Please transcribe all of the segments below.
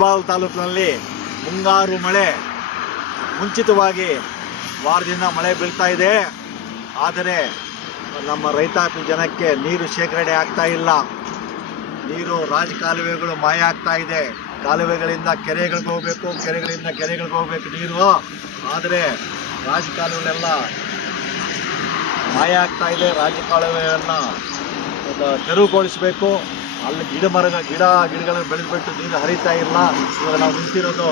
ಮುಳಬಾಲ್ ತಾಲೂಕಿನಲ್ಲಿ ಮುಂಗಾರು ಮಳೆ ಮುಂಚಿತವಾಗಿ ವಾರದಿಂದ ಮಳೆ ಬೀಳ್ತಾ ಇದೆ. ಆದರೆ ನಮ್ಮ ರೈತಾಪಿ ಜನಕ್ಕೆ ನೀರು ಶೇಖರಣೆ ಆಗ್ತಾ ಇಲ್ಲ. ನೀರು ರಾಜ ಕಾಲುವೆಗಳು ಮಾಯ ಆಗ್ತಾ ಇದೆ. ಕಾಲುವೆಗಳಿಂದ ಕೆರೆಗಳಿಗೆ ಹೋಗಬೇಕು, ಕೆರೆಗಳಿಂದ ಕೆರೆಗಳಿಗೆ ಹೋಗ್ಬೇಕು ನೀರು. ಆದರೆ ರಾಜ ಕಾಲುವೆಗಳೆಲ್ಲ ಮಾಯ ಆಗ್ತಾ ಇದೆ. ರಾಜ ಕಾಲುವೆಯನ್ನು ತೆರವುಗೊಳಿಸಬೇಕು ಅಲ್ಲಿ ಗಿಡ ಮರ ಗಿಡ, ಗಿಡಗಳನ್ನು ಬೆಳೆದ್ಬಿಟ್ಟು ನೀರು ಹರಿತಾ ಇಲ್ಲ. ಇವಾಗ ನಾವು ನಿಂತಿರೋದು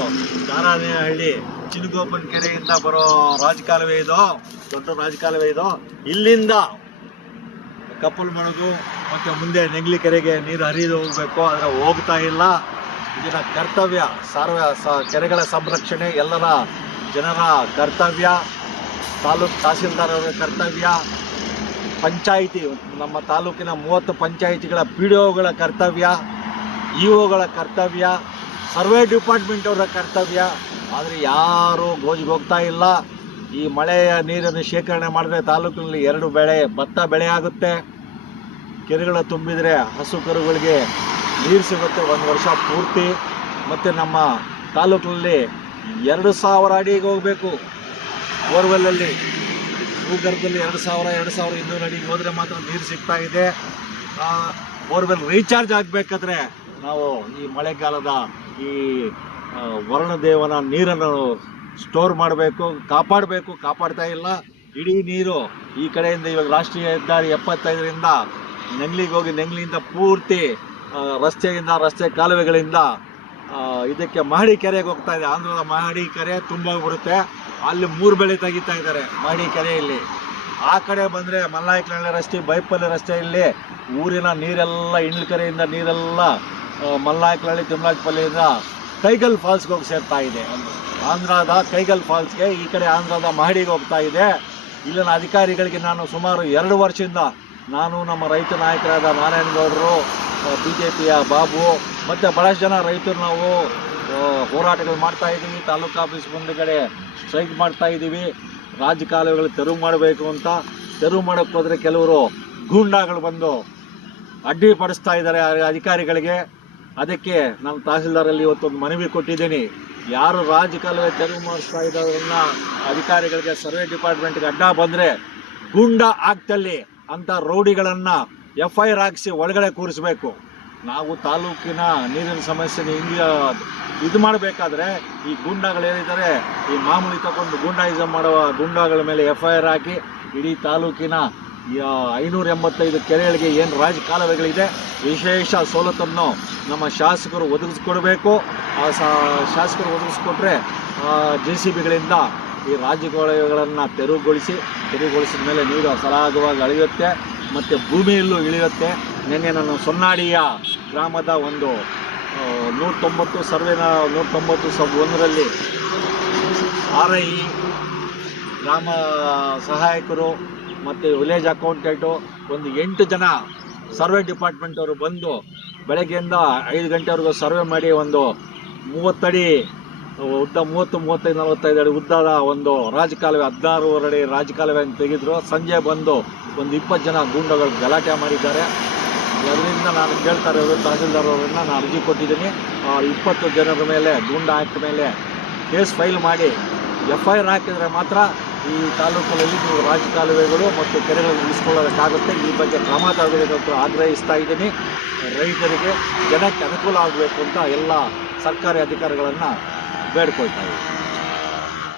ದಾರಾನಹಳ್ಳಿ ಚಿನಗೋಪನ್ ಕೆರೆಯಿಂದ ಬರೋ ರಾಜಕಾಲುವೆ ಇದು, ದೊಡ್ಡ ರಾಜಕಾಲುವೆ ಇದು. ಇಲ್ಲಿಂದ ಕಪ್ಪಲ್ ಮಳಗು ಮತ್ತು ಮುಂದೆ ನೆಂಗ್ಲಿ ಕೆರೆಗೆ ನೀರು ಹರಿದು ಹೋಗಬೇಕು. ಆದರೆ ಹೋಗ್ತಾ ಇಲ್ಲ. ಇದರ ಕರ್ತವ್ಯ, ಸಾರ್ವ ಕೆರೆಗಳ ಸಂರಕ್ಷಣೆ, ಎಲ್ಲರ ಜನರ ಕರ್ತವ್ಯ. ತಾಲೂಕು ತಹಸೀಲ್ದಾರರ ಕರ್ತವ್ಯ. ಪಂಚಾಯಿತಿ, ನಮ್ಮ ತಾಲೂಕಿನ ಮೂವತ್ತು ಪಂಚಾಯಿತಿಗಳ ಪಿ ಡಿ ಒಗಳ ಕರ್ತವ್ಯ, ಇ ಒಗಳ ಕರ್ತವ್ಯ, ಸರ್ವೆ ಡಿಪಾರ್ಟ್ಮೆಂಟ್ ಅವರ ಕರ್ತವ್ಯ. ಆದರೆ ಯಾರೂ ಗೋಜಿಗೆ ಹೋಗ್ತಾ ಇಲ್ಲ. ಈ ಮಳೆಯ ನೀರನ್ನು ಶೇಖರಣೆ ಮಾಡಿದ್ರೆ ತಾಲೂಕಿನಲ್ಲಿ ಎರಡು ಬೆಳೆ, ಭತ್ತ ಬೆಳೆ ಆಗುತ್ತೆ ಕೆರೆಗಳ ತುಂಬಿದರೆ ಹಸು ಕರುಗಳಿಗೆ ನೀರು ಸಿಗುತ್ತೆ ಒಂದು ವರ್ಷ ಪೂರ್ತಿ. ಮತ್ತು ನಮ್ಮ ತಾಲೂಕಿನಲ್ಲಿ ಎರಡು ಸಾವಿರ ಅಡಿಗೆ ಹೋಗಬೇಕು. ಬೋರ್ವೆಲ್ಲಲ್ಲಿ ಭೂಗರ್ಭದಲ್ಲಿ ಎರಡು ಸಾವಿರ ಎರಡು ಸಾವಿರ ಇನ್ನೂರು ಅಡಿಗೆ ಹೋದರೆ ಮಾತ್ರ ನೀರು ಸಿಗ್ತಾ ಇದೆ. ಬೋರ್ವೆಲ್ ರೀಚಾರ್ಜ್ ಆಗಬೇಕಾದ್ರೆ ನಾವು ಈ ಮಳೆಗಾಲದ ಈ ವರ್ಣದೇವನ ನೀರನ್ನು ಸ್ಟೋರ್ ಮಾಡಬೇಕು, ಕಾಪಾಡಬೇಕು. ಕಾಪಾಡ್ತಾ ಇಲ್ಲ. ಇಡೀ ನೀರು ಈ ಕಡೆಯಿಂದ ಇವಾಗ ರಾಷ್ಟ್ರೀಯ ಹೆದ್ದಾರಿ ಎಪ್ಪತ್ತೈದರಿಂದ ನೆಂಗ್ಲಿಗೆ ಹೋಗಿ ನೆಂಗ್ಲಿಯಿಂದ ಪೂರ್ತಿ ರಸ್ತೆಯಿಂದ, ರಸ್ತೆ ಕಾಲುವೆಗಳಿಂದ ಇದಕ್ಕೆ ಮಹಡಿ ಕೆರೆಗೆ ಹೋಗ್ತಾ ಇದೆ. ಆಂಧ್ರದ ಮಹಡಿ ಕೆರೆ ತುಂಬೋಗ್ಬಿಡುತ್ತೆ ಅಲ್ಲಿ ಮೂರು ಬೆಳೆ ತೆಗಿತಾ ಇದ್ದಾರೆ ಮಹಡಿ ಕೆರೆಯಲ್ಲಿ. ಆ ಕಡೆ ಬಂದರೆ ಮಲ್ಲಾಯಕನಹಳ್ಳಿ ರಸ್ತೆ, ಬೈಪಲ್ಲಿ ರಸ್ತೆಯಲ್ಲಿ ಊರಿನ ನೀರೆಲ್ಲ ಇಂಡ್ಲಕೆರೆಯಿಂದ ನೀರೆಲ್ಲ ಮಲ್ಲಾಯಕನಹಳ್ಳಿ ತಿಮ್ಮಲಾಜಪಲ್ಲಿಯಿಂದ ಕೈಗಲ್ ಫಾಲ್ಸ್ಗೆ ಹೋಗಿ ಸೇರ್ತಾ ಇದೆ. ಆಂಧ್ರದ ಕೈಗಲ್ ಫಾಲ್ಸ್ಗೆ ಈ ಕಡೆ ಆಂಧ್ರದ ಮಹಡಿಗೆ ಹೋಗ್ತಾ ಇದೆ. ಇಲ್ಲಿನ ಅಧಿಕಾರಿಗಳಿಗೆ ನಾನು ಸುಮಾರು ಎರಡು ವರ್ಷದಿಂದ ನಾನು ನಮ್ಮ ರೈತ ನಾಯಕರಾದ ನಾರಾಯಣಗೌಡರು ಬಿ ಜೆ ಪಿಯ ಬಾಬು ಮತ್ತು ಭಾಳಷ್ಟು ಜನ ರೈತರು ನಾವು ಹೋರಾಟಗಳು ಮಾಡ್ತಾ ಇದ್ದೀವಿ ತಾಲೂಕು ಆಫೀಸ್ ಮುಂದೆಗಡೆ ಸ್ಟ್ರೈಕ್ ಮಾಡ್ತಾ ಇದ್ದೀವಿ ರಾಜ್ಯ ಕಾಲುವೆಗಳು ತೆರವು ಮಾಡಬೇಕು ಅಂತ. ತೆರವು ಮಾಡೋಕ್ಕೆ ಹೋದರೆ ಕೆಲವರು ಗೂಂಡಾಗಳು ಬಂದು ಅಡ್ಡಿಪಡಿಸ್ತಾ ಇದ್ದಾರೆ ಅಧಿಕಾರಿಗಳಿಗೆ. ಅದಕ್ಕೆ ನಾನು ತಹಸೀಲ್ದಾರಲ್ಲಿ ಇವತ್ತೊಂದು ಮನವಿ ಕೊಟ್ಟಿದ್ದೀನಿ. ಯಾರು ರಾಜ್ಯ ಕಾಲುವೆ ತೆರವು ಮಾಡಿಸ್ತಾ ಇದ್ದಾರನ್ನ ಅಧಿಕಾರಿಗಳಿಗೆ, ಸರ್ವೆ ಡಿಪಾರ್ಟ್ಮೆಂಟ್ಗೆ ಅಡ್ಡ ಬಂದರೆ ಗೂಂಡ ಆಗ್ತಲ್ಲಿ ಅಂತ ರೌಡಿಗಳನ್ನು ಎಫ್ ಐ ಆರ್ ಹಾಕಿಸಿ ಒಳಗಡೆ ಕೂರಿಸ್ಬೇಕು. ನಾವು ತಾಲೂಕಿನ ನೀರಿನ ಸಮಸ್ಯೆನ ಹಿಂಗೆ ಇದು ಮಾಡಬೇಕಾದ್ರೆ ಈ ಗೂಂಡಾಗಳೇನಿದ್ದಾರೆ ಈ ಮಾಮೂಲಿ ತಗೊಂಡು ಗೂಂಡಾಯಿಸಮ್ ಮಾಡುವ ಗೂಂಡಾಗಳ ಮೇಲೆ ಎಫ್ ಐ ಆರ್ ಹಾಕಿ ಇಡೀ ತಾಲೂಕಿನ ಐನೂರ ಎಂಬತ್ತೈದು ಕೆರೆಗಳಿಗೆ ಏನು ರಾಜಕಾಲುವೆಗಳಿದೆ, ವಿಶೇಷ ಸವಲತ್ತನ್ನು ನಮ್ಮ ಶಾಸಕರು ಒದಗಿಸ್ಕೊಡ್ಬೇಕು. ಆ ಶಾಸಕರು ಒದಗಿಸ್ಕೊಟ್ರೆ ಜೆ ಸಿ ಬಿಗಳಿಂದ ಈ ರಾಜಕಾಲುವೆಗಳನ್ನು ತೆರವುಗೊಳಿಸಿ, ತೆರವುಗೊಳಿಸಿದ ಮೇಲೆ ನೀರು ಸರಾಗವಾಗಿ ಅಳೆಯುತ್ತೆ, ಮತ್ತು ಭೂಮಿಯಲ್ಲೂ ಇಳಿಯುತ್ತೆ. ನಿನ್ನೆ ನಾನು ಸೊನ್ನಾಡಿಯ ಗ್ರಾಮದ ಒಂದು ನೂರ ತೊಂಬತ್ತು ಸರ್ವೆನ ನೂರ ತೊಂಬತ್ತು ಸಬ್ ಒಂದರಲ್ಲಿ ಆರ್ ಐ ಗ್ರಾಮ ಸಹಾಯಕರು ಮತ್ತು ವಿಲೇಜ್ ಅಕೌಂಟೆಂಟು ಒಂದು ಎಂಟು ಜನ ಸರ್ವೆ ಡಿಪಾರ್ಟ್ಮೆಂಟ್ ಅವರು ಬಂದು ಬೆಳಗ್ಗೆಯಿಂದ ಐದು ಗಂಟೆವರೆಗೂ ಸರ್ವೆ ಮಾಡಿ ಒಂದು ಮೂವತ್ತಡಿ, ಉದ್ದ ಮೂವತ್ತು, ಮೂವತ್ತೈದು, ನಲವತ್ತೈದು ಅಡಿ ಉದ್ದದ ಒಂದು ರಾಜಕಾಲುವೆ ಹದಿನಾರೂವರೆ ಅಡಿ ರಾಜಕಾಲುವೆಯನ್ನು ತೆಗೆದರು. ಸಂಜೆ ಬಂದು ಒಂದು ಇಪ್ಪತ್ತು ಜನ ಗೂಂಡಗಳು ಗಲಾಟೆ ಮಾಡಿದ್ದಾರೆ. ಅದರಿಂದ ನಾನು ಕೇಳ್ತಾ ಇರೋದು ತಹಸೀಲ್ದಾರ್ ಅವರನ್ನ ನಾನು ಅರ್ಜಿ ಕೊಟ್ಟಿದ್ದೀನಿ. ಇಪ್ಪತ್ತು ಜನರ ಮೇಲೆ, ಗೂಂಡ ಆ್ಯಕ್ಟ್ ಮೇಲೆ ಕೇಸ್ ಫೈಲ್ ಮಾಡಿ ಎಫ್ ಐ ಆರ್ ಹಾಕಿದರೆ ಮಾತ್ರ ಈ ತಾಲೂಕಿನಲ್ಲಿ ನೀವು ರಾಜ ಕಾಲುವೆಗಳು ಮತ್ತು ಕೆರೆಗಳನ್ನು ಉಳಿಸ್ಕೊಳ್ಳೋದಕ್ಕಾಗುತ್ತೆ. ಈ ಬಗ್ಗೆ ಕ್ರಮ ತಗೋಬೇಕಂತ ಆಗ್ರಹಿಸ್ತಾ ಇದ್ದೀನಿ. ರೈತರಿಗೆ ಜನಕ್ಕೆ ಅನುಕೂಲ ಆಗಬೇಕು ಅಂತ ಎಲ್ಲ ಸರ್ಕಾರಿ ಅಧಿಕಾರಿಗಳನ್ನು ಬೇಡ್ಕೊಳ್ತಾ ಇದ್ದೀನಿ.